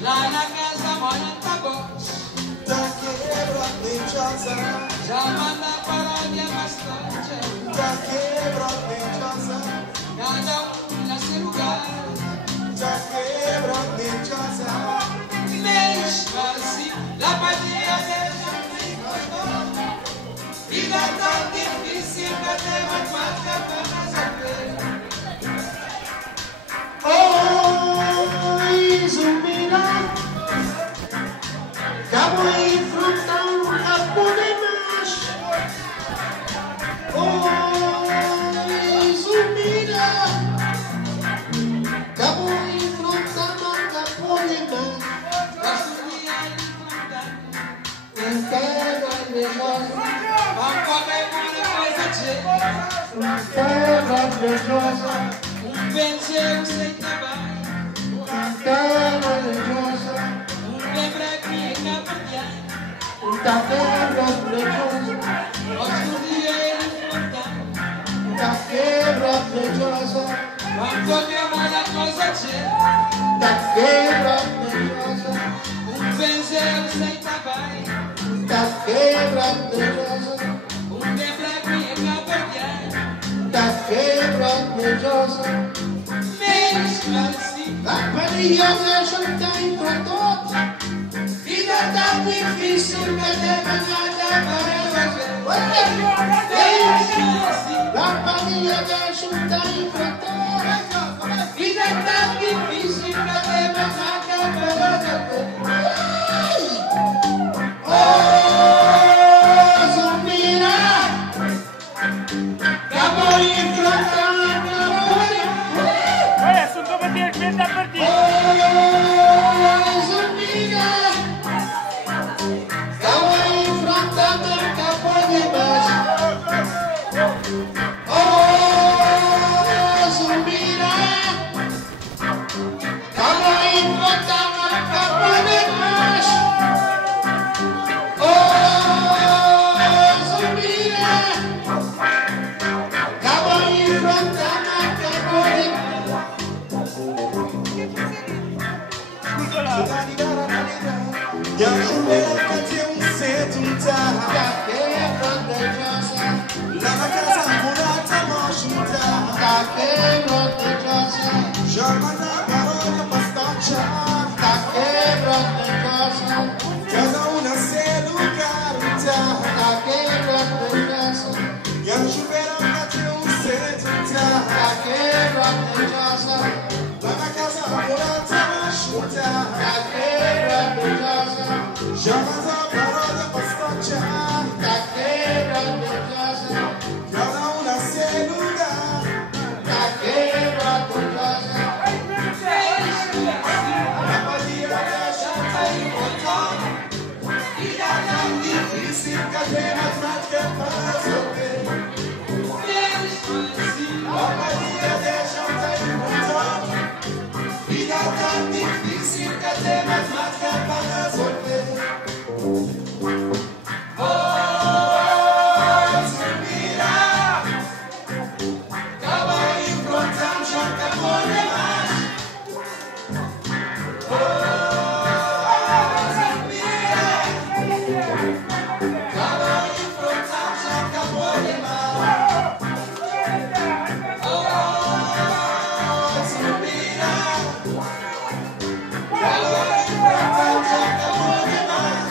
Lá na casa mora tagote, tá quebrado em casa, já manda paródia bastante, tá quebrado em casa, cada nesse lugar, tá quebrado em casa, mesmo assim, lá pra dia deixa vida tão difícil que até matemática pra resolver. oi Zumbira, acabo de enfrentar campo de macho. Oi Zumbira, acabo de enfrentar campo de macho. Terra invejosa, Vamos comer uma coisa de terra invejosa, vencer sem trabalho, terra invejosa, quebra-quinha capadear, terra invejosa, outro dia ele enfrentar. terra invejosa, Vamos comer uma coisa de terra invejosa, vencer sem trabalho, terra invejosa, quebra-quinha capadear. terra invejosa. Mesmo assim, A Maria deixa o tempo todo. vida tá difícil, cadê nada para fazer? Mesmo assim, A Maria deixa o tempo todo. vida tá difícil, cadê nada para fazer? Oh, Zumbira, acabou de enfrentar a Olha, só para ter que meter a partida. Oh, Zumbira, acabou de enfrentar a capa de baixo. Oh, Zumbira, acabou de enfrentar a capa de baixo. Oh, Zumbira, acabou de enfrentar a capa de baixo. Ya jubela kati msetu mtaa La na casa murata moshuta Jamana parola pastacha Cada una se lugar uta Ya jubela kati msetu mtaa La na casa murata moshuta Jamana parola pastacha Cada una se lugar La Maria deixa vida tão difícil que até matemática para resolver. La Maria deixa vida tão difícil que até matemática para resolver. Oh, Zumbira, acaba de enfrentar já acabou demais. Oh, Zumbira, acaba de enfrentar já acabou demais. Oh, Zumbira, acaba de enfrentar já acabou demais.